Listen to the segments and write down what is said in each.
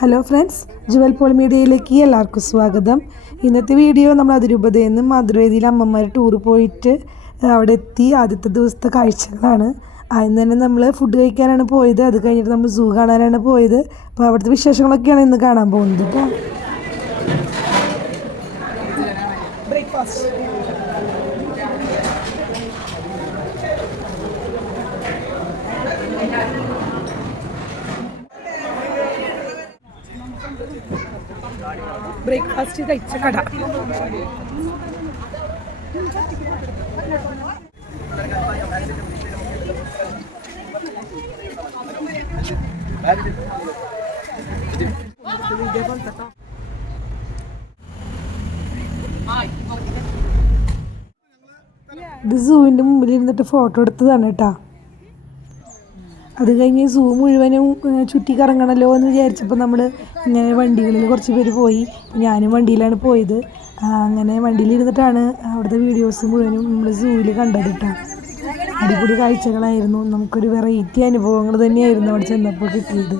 Hello friends Jual Paul മീഡിയയിലേക്ക് എല്ലാവർക്കും സ്വാഗതം. ഇന്നത്തെ വീഡിയോ നമ്മൾ അതിരൂപതയിൽ നിന്ന് മാതൃവേദിയിൽ അമ്മമാർ ടൂർ പോയിട്ട് അവിടെ എത്തി. ആദ്യത്തെ ദിവസത്തെ കാഴ്ചകളാണ്. ആദ്യം തന്നെ നമ്മൾ ഫുഡ് കഴിക്കാനാണ് പോയത്. അത് കഴിഞ്ഞിട്ട് നമ്മൾ സൂ കാണാനാണ് പോയത്. അപ്പോൾ അവിടുത്തെ വിശേഷങ്ങളൊക്കെയാണ് ഇന്ന് കാണാൻ പോകുന്നത് കേട്ടോ ബ്രേക്ക്ഫാസ്റ്റ് ബ്രേക്ക്ഫാസ്റ്റ് കഴിച്ച കട. ഇത് സൂവിന്റെ മുമ്പിൽ ഇരുന്നിട്ട് ഫോട്ടോ എടുത്തതാണ് കേട്ടോ. അത് കഴിഞ്ഞ് സൂ മുഴുവനും ചുറ്റി കറങ്ങണല്ലോ എന്ന് വിചാരിച്ചപ്പോൾ നമ്മൾ ഇങ്ങനെ വണ്ടികളിൽ കുറച്ച് പേര് പോയി. ഞാനും വണ്ടിയിലാണ് പോയത്. അങ്ങനെ വണ്ടിയിൽ ഇരുന്നിട്ടാണ് അവിടുത്തെ വീഡിയോസ് മുഴുവനും നമ്മൾ സൂവിൽ കണ്ടത് കേട്ടോ അടിപൊളി കാഴ്ചകളായിരുന്നു. നമുക്കൊരു വെറൈറ്റി അനുഭവങ്ങൾ തന്നെയായിരുന്നു അവിടെ ചെന്നപ്പോൾ കിട്ടിയത്.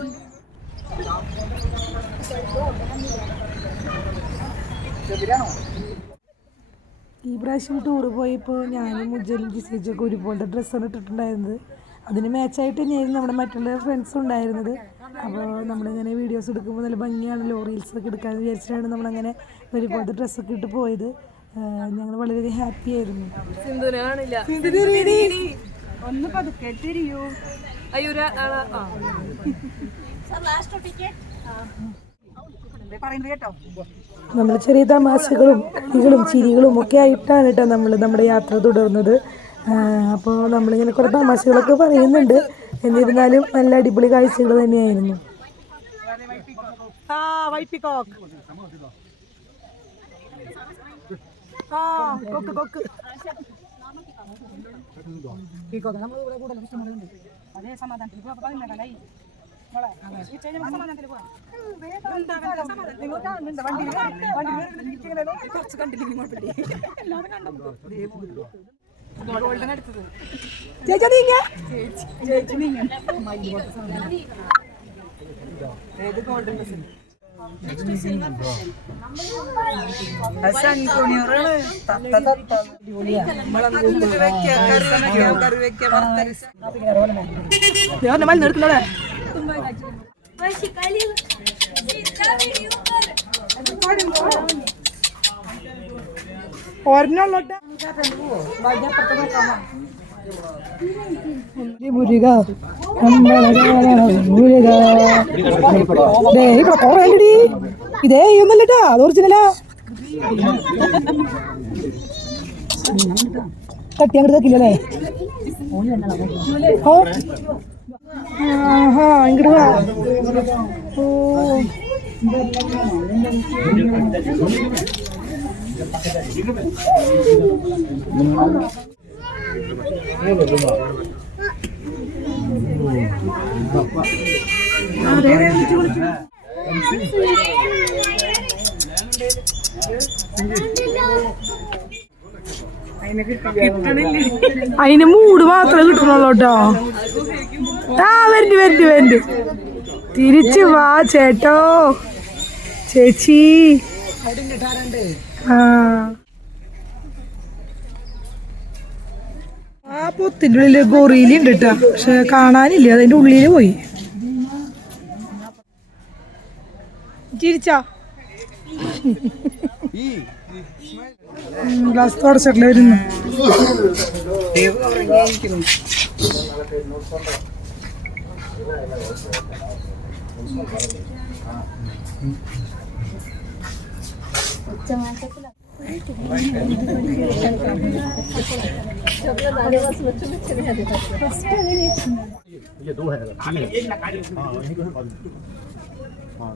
ഈ പ്രാവശ്യം ടൂറ് പോയപ്പോൾ ഞാനും മുജ്ജലും ജിസേജൊക്കെ ഒരുപോലത്തെ ഡ്രസ്സാണ് ഇട്ടിട്ടുണ്ടായിരുന്നത്. അതിന് മാച്ചായിട്ട് തന്നെയായിരുന്നു നമ്മുടെ മറ്റുള്ള ഫ്രണ്ട്സും ഉണ്ടായിരുന്നത്. അപ്പോൾ നമ്മളിങ്ങനെ വീഡിയോസ് എടുക്കുമ്പോൾ നല്ല ഭംഗിയാണല്ലോ റീൽസൊക്കെ എടുക്കാമെന്ന് വിചാരിച്ചിട്ടാണ് നമ്മളങ്ങനെ ഒരുപാട് ഡ്രസ്സൊക്കെ ഇട്ട് പോയത്. ഞങ്ങൾ വളരെയധികം ഹാപ്പി ആയിരുന്നു. ഒന്ന് പതുക്കെ തിരിയൂ നമ്മൾ ചെറിയ തമാശകളും കളികളും ചിരികളും ഒക്കെ ആയിട്ടാണ് കേട്ടോ നമ്മൾ നമ്മുടെ യാത്ര തുടർന്നത്. അപ്പോൾ നമ്മളിങ്ങനെ കുറേ തമാശകളൊക്കെ പറയുന്നുണ്ട്. എന്നിരുന്നാലും നല്ല അടിപൊളി കാഴ്ചകൾ തന്നെയായിരുന്നു. അതേ സമാധാനത്തിൽ കുഴപ്പമില്ല. എല്ലാവരും കണ്ടു? ചേച്ചാ നീങ്ങ ചേച്ചി നീങ്ങ ഏത് ഗോൾഡൻ ബസ് മുരുക. മുരുക. ദേ ഇവിടെ കുറേ ഉണ്ടെടി ഇതേ ഒന്നല്ലട്ടാ അത് ഒറിജിനലാ തട്ടി അങ്ങോട്ട് തക്കില്ലല്ലേ? ആഹാ ഇങ്ങോട്ട് വാ. ഓ. അതിന് മൂട് മാത്രമേ കിട്ടണുള്ളൂ കേട്ടോ ആ വരണ്ട് വരണ്ട് വരണ്ട് തിരിച്ചു വാ ചേട്ടോ ചേച്ചി ആ. പൊത്തിന്റെ ഉള്ളിൽ ഗൊറിയില ഉണ്ട് കേട്ടോ പക്ഷെ കാണാനില്ല. അതിന്റെ ഉള്ളിൽ പോയി. ചിരിച്ചോ? ഗ്ലാസ് തുടച്ചിട്ടില്ല വരുന്നു. ये दो है हाँ यहीं को है बाजू हाँ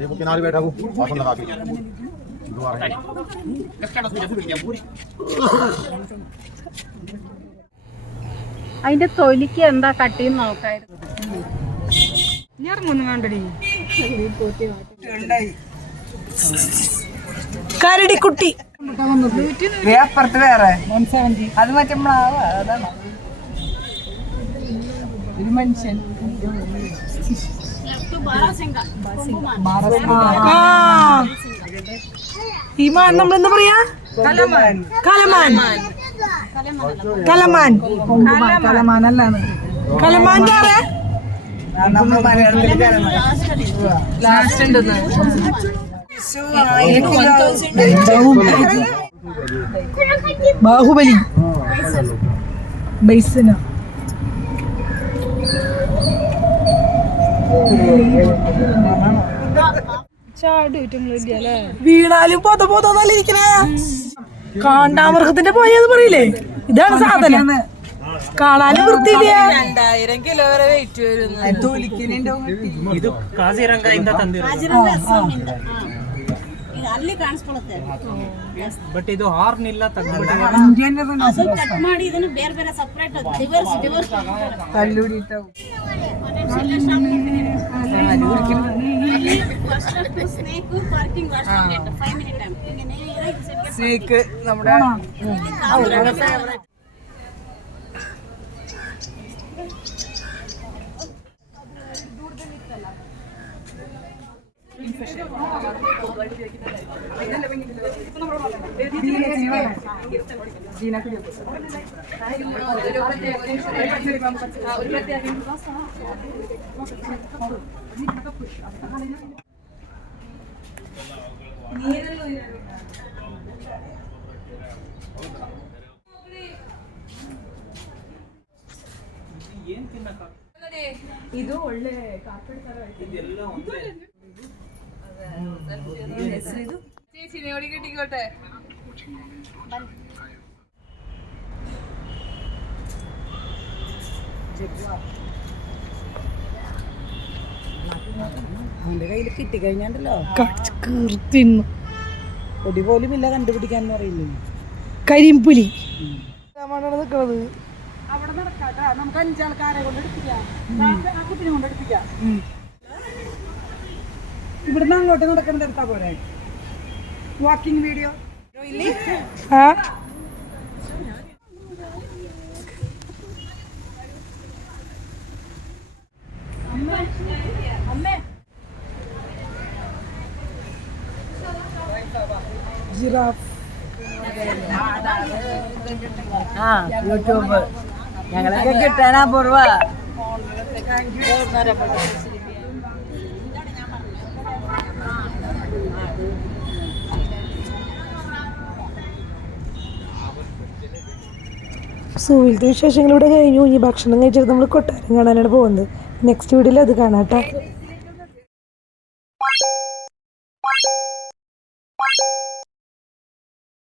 ये वो किनारे बैठा वो आसन लगा के दो आ रहे हैं അതിന്റെ തൊലിക്ക് എന്താ കട്ടിന്ന് നോക്കായിരുന്നു ഇറങ്ങൊന്നും വേണ്ടടി കരടിക്കുട്ടി അപ്പുറത്ത് വേറെ. അത് മറ്റേ മ്ലാവ് അതാണ്. ഒരു മനുഷ്യൻ. ഈ മാൻ നമ്മളെന്താ പറയാ? കലമാൻ. കലമാൻ. കലമാൻ. കലമാനല്ലാന്ന് കലമാൻ നമ്മൾ മലയാളത്തിൽ ലാസ്റ്റ് ഉണ്ടെന്ന് ബാഹുബലി. ബൈസന. വീണാലും പൊത പൊതന്നല്ല ഇരിക്കണേ? കാണ്ടാമൃഗത്തിന്റെ പോയത് പറയില്ലേ? ഇതാണ് സാധനം. കാണാനും വൃത്തിയില്ല. രണ്ടായിരം കിലോ വരെ വെയിറ്റ് വരുന്നു. ಅಲ್ಲಿ ಕಾಣಿಸ್ಕೊಳುತ್ತೆ ಬಟ್ ಇದು ಹಾರ್ನ್ ಇಲ್ಲ ತೆಗ್ದ್ಬಿಟ್ಟಿದ್ದಾರೆ ಅದು ಕಟ್ ಮಾಡಿ ಇದನ್ನು ಬೇರೆ ಬೇರೆ separate divorce divorce തല്ലുടിട്ടാവും snake parking five minute time ಇದು ಒಳ್ಳೆ ಕಾರ್ಪೆಟ್ ತರ ಇದೆಲ್ಲ ಒಂದೇ ಹೆಸರಿದು. സ്നേക്ക് കിട്ടിക്കോട്ടെ. അവന്റെ കയ്യിൽ കിട്ടിക്കഴിഞ്ഞാണ്ടല്ലോ. കീർത്തിന്നു പൊടി പോലും ഇല്ല കണ്ടുപിടിക്കാൻ അറിയില്ല കരിമ്പുലി. നിക്കണത്. അവിടെ നടക്കാട്ടാ. നമുക്ക് അഞ്ചാൾക്കാരെ കൊണ്ട് എടുപ്പിക്കാം. ആ കുട്ടിനെ കൊണ്ട് എടുപ്പിക്കാം. ഇവിടുന്ന് അങ്ങോട്ട് നടക്കുന്നത് എടുത്താ പോരെ? വാക്കിംഗ് വീഡിയോ ആ ജിറാഫ് ആ യൂട്യൂബ് ഞങ്ങളൊക്കെ കിട്ടാനാ പൂർവ സൂവിലത്തെ വിശേഷങ്ങളിവിടെ കഴിഞ്ഞു. ഈ ഭക്ഷണം കഴിച്ചിട്ട് നമ്മൾ കൊട്ടാരം കാണാനാണ് പോകുന്നത്. നെക്സ്റ്റ് വീഡിയോയിൽ അത് കാണാം കേട്ടോ.